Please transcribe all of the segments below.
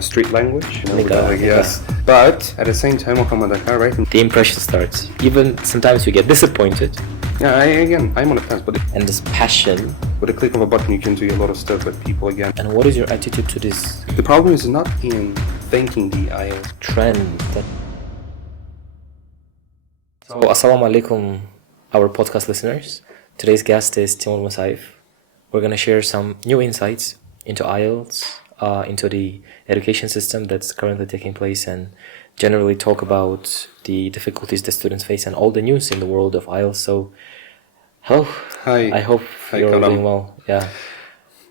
street language. Yes. But at the same time, right? The impression starts. Even sometimes we get disappointed. Yeah, I'm on the fence, but And this passion. with a click of a button, you can do a lot of stuff with people again. And what is your attitude to this The problem is not in thanking the IELTS. trend? So, assalamu alaikum, our podcast listeners. Today's guest is Timur Musaif. We're going to share some new insights into IELTS, into the education system that's currently taking place, and generally talk about the difficulties the students face and all the news in the world of IELTS. So, hello. Hi. I hope you're Karam. doing well. Yeah.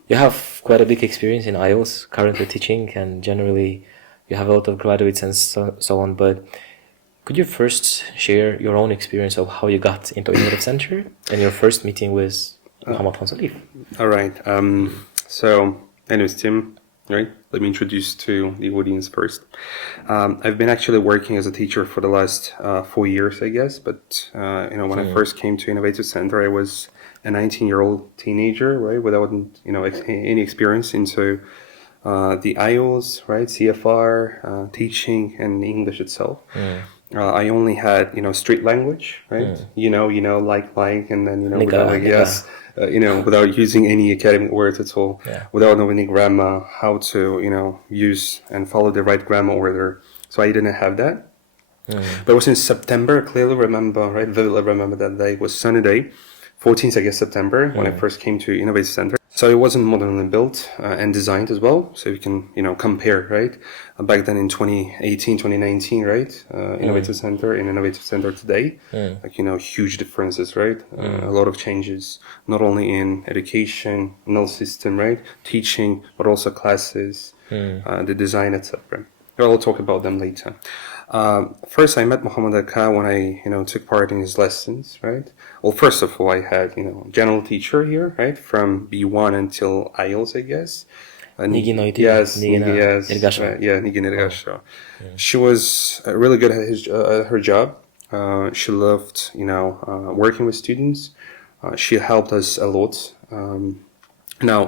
You have quite a big experience in IELTS, currently teaching, and generally you have a lot of graduates and so on. But could you first share your own experience of how you got into Innovative Center and your first meeting with Muhammad Salif? All right. So, my name is Tim, right? Let me introduce to the audience first. I've been actually working as a teacher for the last 4 years, I guess. But, when I first came to Innovative Center, I was a 19-year-old teenager, right? Without, any experience into the IELTS, right? CFR, teaching, and English itself. I only had, street language, right? Like, and then, Nigga. yes. Without using any academic words at all, without knowing any grammar, how to, use and follow the right grammar order. So I didn't have that. But it was in September, I clearly remember, right? Vividly remember that day. It was sunny day, 14th, I guess, September, when I first came to Innovative Center. So it wasn't modernly built and designed as well. So you can, compare, right? Back then in 2018, 2019, right? Innovative Center and Innovative Center today. Huge differences, right? A lot of changes, not only in education, knowledge system, right? Teaching, but also classes, the design, etc. I'll talk about them later. First, I met Muhammad when I, took part in his lessons, right? Well, first of all, I had, general teacher here, right? From B1 until IELTS, I guess. Nigi Noiti. Yes. Irgasho. Nigi Irgasho. She was really good at her job. She loved, working with students. She helped us a lot. Now,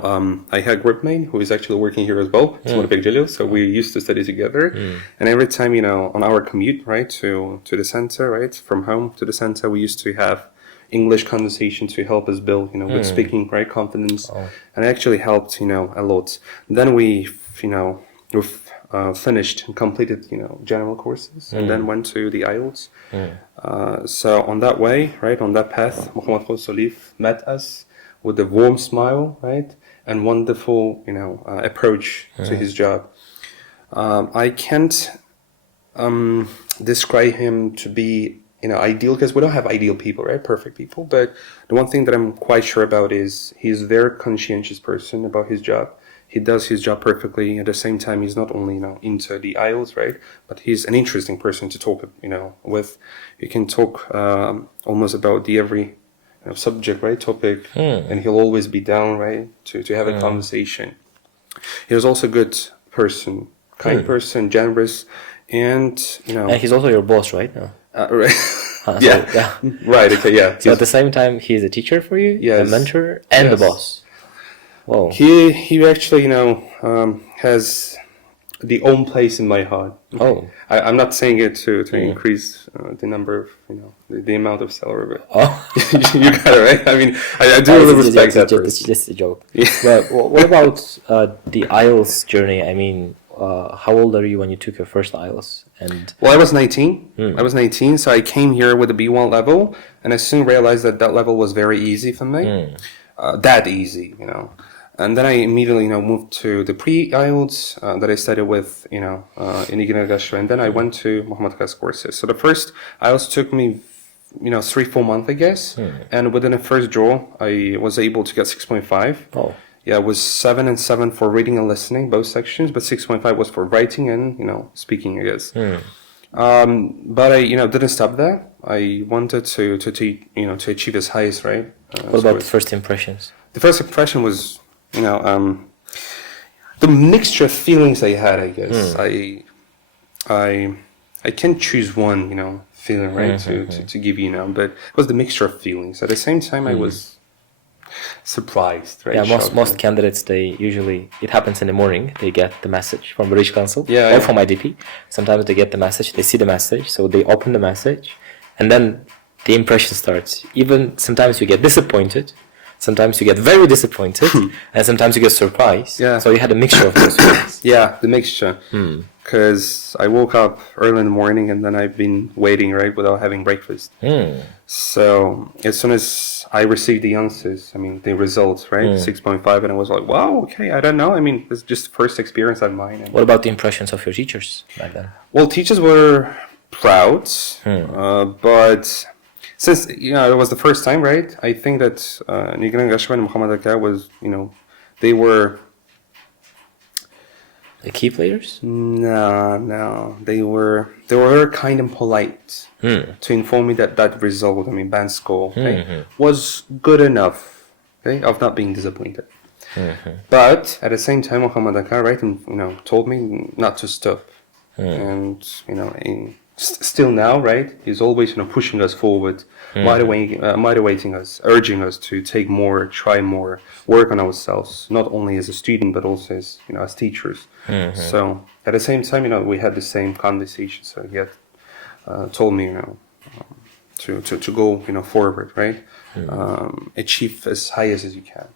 I had a group mate who is actually working here as well. It's one of Jalil, so we used to study together. And every time, on our commute, right, to the center, right, from home to the center, we used to have English conversation to help us build, good speaking, right, confidence. And it actually helped, a lot. Then we finished and completed, general courses, and then went to the IELTS. So on that way, right, on that path, Muhammad Salif met us with a warm smile, right, and wonderful, approach to his job. I can't describe him to be, ideal, because we don't have ideal people, right, perfect people. But the one thing that I'm quite sure about is he's a very conscientious person about his job. He does his job perfectly. At the same time, he's not only, into the IELTS, right, but he's an interesting person to talk, with. You can talk almost about the every subject, right, topic, and he'll always be down, right, to have a conversation. He was also a good person, kind person, generous, and And he's also your boss, right? No. Right. Right. Okay. Yeah. So at the same time, he's a teacher for you, a mentor, and the boss. Wow. He actually, has the own place in my heart. Oh. I'm not saying it to increase the number of, the amount of salary, but you got it, right? I mean, I do really respect that person. It's just a joke. But what about the IELTS journey? I mean, how old are you when you took your first IELTS? Well, I was 19. I was 19, so I came here with a B1 level, and I soon realized that level was very easy for me. That easy, And then I immediately, moved to the pre-IELTS that I studied with, in Ignagashra, and then I went to Muhammad Kha's courses. So the first IELTS took me, 3-4 months, I guess. And within the first draw, I was able to get 6.5. Oh. Yeah, it was 7 and 7 for reading and listening, both sections, but 6.5 was for writing and, speaking, I guess. But I, didn't stop there. I wanted to achieve as highest, right? What about the first impressions? The first impression was, the mixture of feelings I had, I guess. I can't choose one, feeling, right, to give you, but it was the mixture of feelings. At the same time, I was surprised, right? Yeah, Shocked. most candidates, they usually, it happens in the morning, they get the message from British Council Yeah, or yeah. from IDP. Sometimes they get the message, they see the message, so they open the message, and then the impression starts. Even sometimes you get disappointed, sometimes you get very disappointed, and sometimes you get surprised. Yeah. So you had a mixture of those feelings. Yeah, the mixture. Because I woke up early in the morning and then I've been waiting, right, without having breakfast. So as soon as I received the answers, I mean, the results, right, 6.5, and I was like, wow, okay, I don't know. I mean, it's just first experience of mine. And What about the impressions of your teachers back then? well, teachers were proud, but since, it was the first time, right, I think that Nigran Gashwan and Muhammad Aka was, they were... The key players? No. They were very kind and polite to inform me that that result, I mean, band score, okay, was good enough, okay, of not being disappointed. But at the same time, Muhammad Aka, right, and, told me not to stop. And, still now, right, he's always, pushing us forward, motivating us, urging us to take more, try more, work on ourselves, not only as a student, but also as, as teachers. So at the same time, we had the same conversation. So he had told me, to go, forward, right, achieve as high as you can.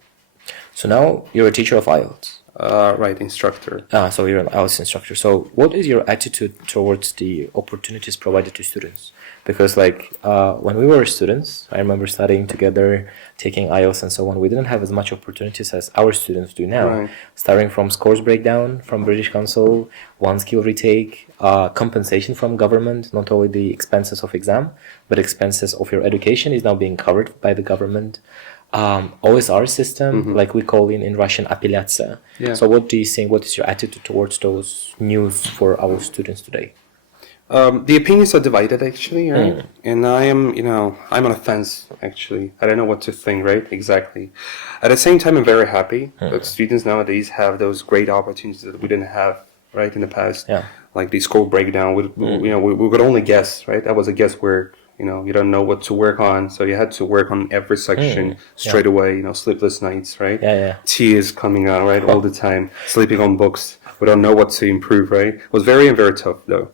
So now you're a teacher of IELTS. Right, instructor. So you're an IELTS instructor. So what is your attitude towards the opportunities provided to students? Because when we were students, I remember studying together, taking IELTS and so on, we didn't have as much opportunities as our students do now. Right. Starting from scores breakdown from British Council, one skill retake, compensation from government, not only the expenses of exam, but expenses of your education is now being covered by the government. OSR system, like we call in Russian appeляция. Yeah. So what do you think, what is your attitude towards those news for our students today? The opinions are divided, actually, right? And I am, I'm on a fence, actually. I don't know what to think, right? Exactly. At the same time, I'm very happy that students nowadays have those great opportunities that we didn't have, right, in the past. Yeah. Like the score breakdown, we could only guess, right? That was a guesswork. You don't know what to work on, so you had to work on every section straight away. Sleepless nights, right? Yeah. Tears coming out, right, all the time. Sleeping on books. We don't know what to improve, right? It was very, very tough, though.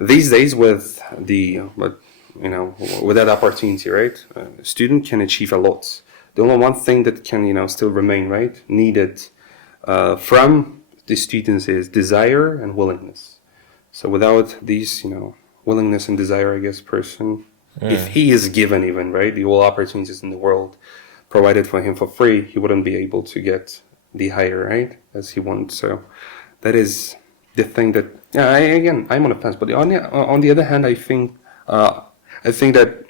These days, with with that opportunity, right, a student can achieve a lot. The only one thing that can, still remain, right, needed from the students is desire and willingness. So without these, willingness and desire, I guess, person, if he is given even, right, the all opportunities in the world provided for him for free, he wouldn't be able to get the higher, right, as he wants. So that is the thing that, I'm on a fence. But on the other hand, I think that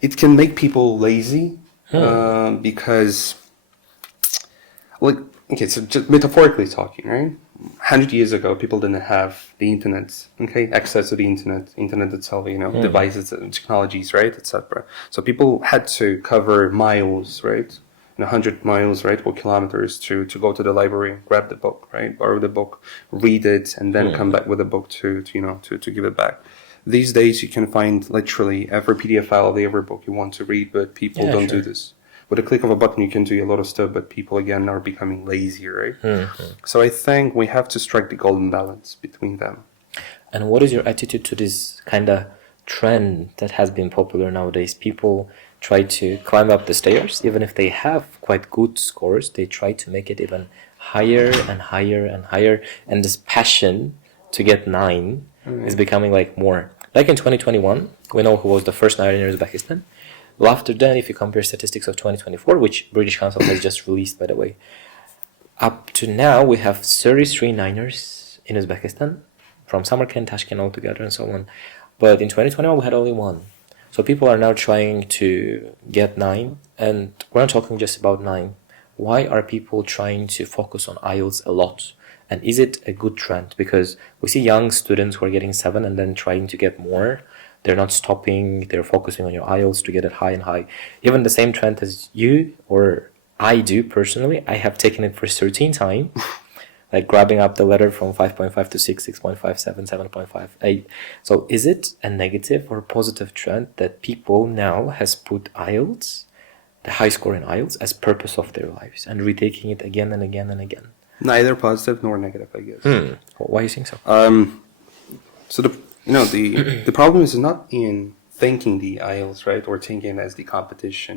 it can make people lazy because, so just metaphorically talking, right? 100 years ago, people didn't have the internet, access to the internet itself, devices, technologies, right, etc. So people had to cover miles, right, 100 miles, right, or kilometers to go to the library, grab the book, right, borrow the book, read it, and then come back with the book to give it back. These days, you can find literally every PDF file of every book you want to read, but people don't do this. With a click of a button, you can do a lot of stuff, but people, again, are becoming lazier, right? So I think we have to strike the golden balance between them. And what is your attitude to this kind of trend that has been popular nowadays? People try to climb up the stairs, even if they have quite good scores, they try to make it even higher and higher and higher. And this passion to get 9 is becoming more. Like in 2021, we know who was the first 9 in Uzbekistan. Well, after then, if you compare statistics of 2024, which British Council has just released, by the way, up to now, we have 33 9ers in Uzbekistan, from Samarkand, Tashkent altogether, and so on. But in 2021, we had only 1. So people are now trying to get 9, and we're not talking just about 9. Why are people trying to focus on IELTS a lot? And is it a good trend? Because we see young students who are getting 7 and then trying to get more. They're not stopping, they're focusing on your IELTS to get it high and high. Even the same trend as you or I do personally, I have taken it for 13 times, like grabbing up the letter from 5.5 to 6, 6.5, 7, 7.5, 8. So is it a negative or a positive trend that people now has put IELTS the high score in IELTS as purpose of their lives and retaking it again and again and again? Neither positive nor negative, I guess. Why do you think so? So the problem is not in thinking the IELTS, right, or thinking as the competition,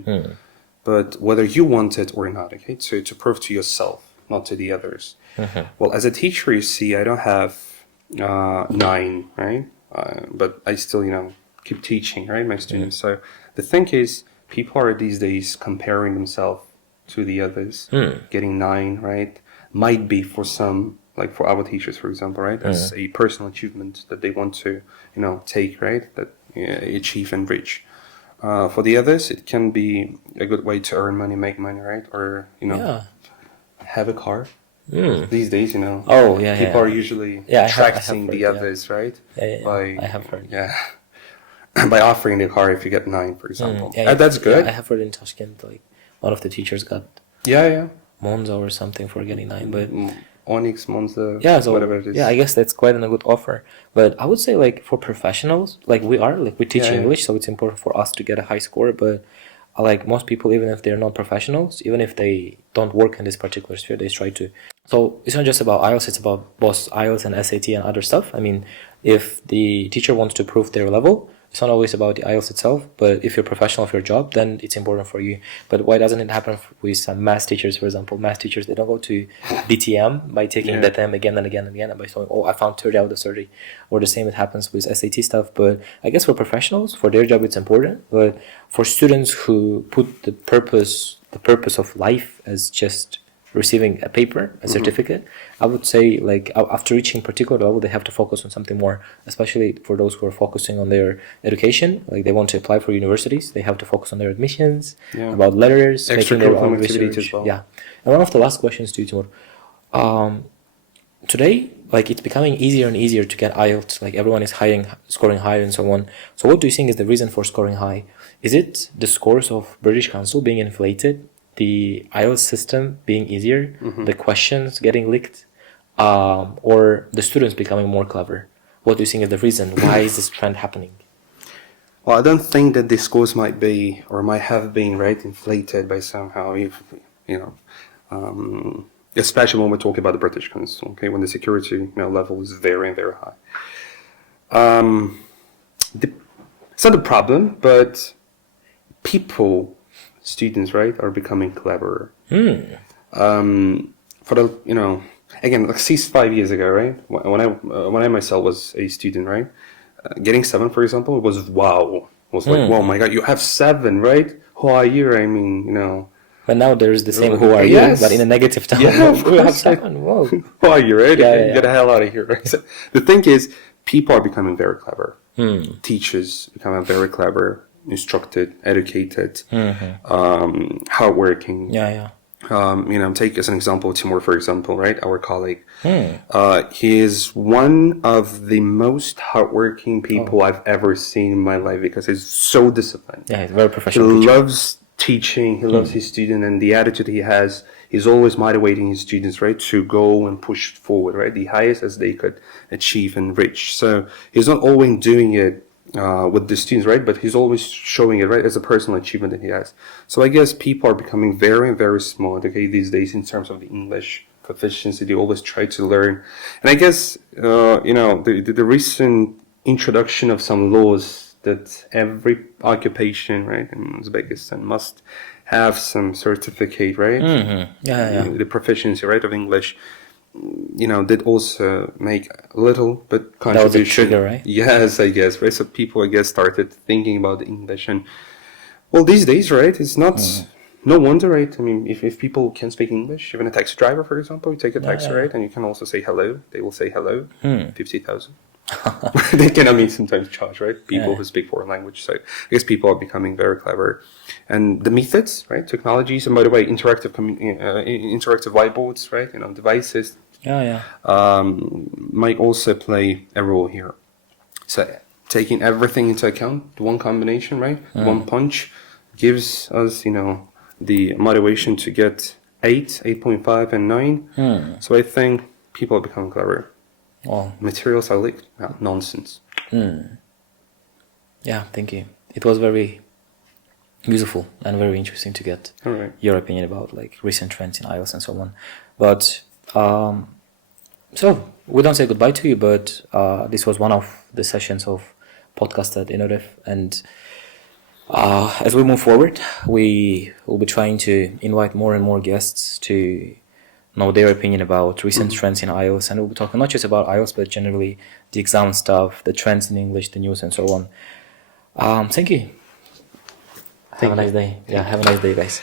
but whether you want it or not. Okay, so to prove to yourself, not to the others. Well, as a teacher, you see, I don't have 9, right? But I still, keep teaching, right, my students. So the thing is, people are these days comparing themselves to the others, getting 9, right? Might be for some, like for our teachers, for example, right, as a personal achievement that they want to, take, right, that achieve and reach. For the others, it can be a good way to earn money, make money, right, or have a car. These days, Oh, yeah, people yeah. are usually Yeah, I have attracting heard, the others, right? Yeah, By I have heard. by offering the car if you get 9, for example. Yeah, That's good. I have heard in Tashkent, like one of the teachers got Yeah. Monza or something for getting 9, but Onyx, Monza, so whatever it is. yeah, I guess that's quite a good offer. But I would say like for professionals, like we teach English, so it's important for us to get a high score. But like most people, even if they're not professionals, even if they don't work in this particular sphere, they try to. So it's not just about IELTS; it's about both IELTS and SAT and other stuff. I mean, if the teacher wants to prove their level, it's not always about the IELTS itself, but if you're professional of your job, then it's important for you. But why doesn't it happen with some math teachers, for example? Math teachers, they don't go to DTM by taking that time again and again and again and by saying, I found 30 out of 30. Or the same it happens with SAT stuff. But I guess for professionals, for their job, it's important. But for students who put the purpose of life as just receiving a paper, a certificate, I would say like after reaching particular level, they have to focus on something more, especially for those who are focusing on their education, like they want to apply for universities, they have to focus on their admissions, about letters, making their own research. As well. Yeah. And one of the last questions to you, Timur. Today, like it's becoming easier and easier to get IELTS, like everyone is scoring higher and so on. So what do you think is the reason for scoring high? Is it the scores of British Council being inflated? The IELTS system being easier, the questions getting leaked, or the students becoming more clever? What do you think is the reason? Why is this trend happening? Well, I don't think that the scores might be or might have been inflated by somehow, especially when we're talking about the British Council, okay, when the security level is very, very high. It's not a problem, but students, right, are becoming cleverer. For the, again, like 5 years ago, right, when I myself was a student, right, getting 7, for example, it was wow. It was like, wow, my God, you have 7, right? Who are you? I mean, But now there is the same who are you, but in a negative tone. Yeah, of course. You have 7, whoa. Who are you, right? Yeah. Get the hell out of here, right? So the thing is, people are becoming very clever. Teachers becoming very clever, instructed, educated, hardworking. Take as an example Timur, for example, right? Our colleague. He is one of the most hardworking people I've ever seen in my life because he's so disciplined. Yeah, he's very professional. He loves teaching, he loves his student, and the attitude he has, he's always motivating his students, right, to go and push forward, right, the highest as they could achieve and reach. So he's not always doing it with the students, right, but he's always showing it, right, as a personal achievement that he has. So I guess people are becoming very, very smart, okay, these days in terms of the English proficiency. They always try to learn. And I guess, the recent introduction of some laws that every occupation, right, in Uzbekistan must have some certificate, right? The proficiency, right, of English, did also make a little bit contribution. That was a trigger, right? Yes, I guess, right? So people, I guess, started thinking about the English. And, well, these days, right, it's not... No wonder, right? I mean, if people can speak English, even a taxi driver, for example, you take a taxi, right, and you can also say hello. They will say hello, 50,000. They can, sometimes charge, right? People who speak foreign language. So I guess people are becoming very clever. And the methods, right? Technologies, and by the way, interactive whiteboards, right? Devices. Might also play a role here. So taking everything into account, the one combination, right? One punch gives us, the motivation to get 8, 8.5, and 9. So I think people are becoming clever. Well, materials are leaked. Nonsense. Yeah, thank you. It was very useful and very interesting to get All right. your opinion about like recent trends in Ielts and so on. But so we don't say goodbye to you, but this was one of the sessions of podcast at Innodev, and as we move forward, we will be trying to invite more and more guests to know their opinion about recent trends in Ielts, and we'll be talking not just about Ielts, but generally the exam stuff, the trends in English, the news, and so on. Thank you. Have a nice day. Yeah, have a nice day, guys.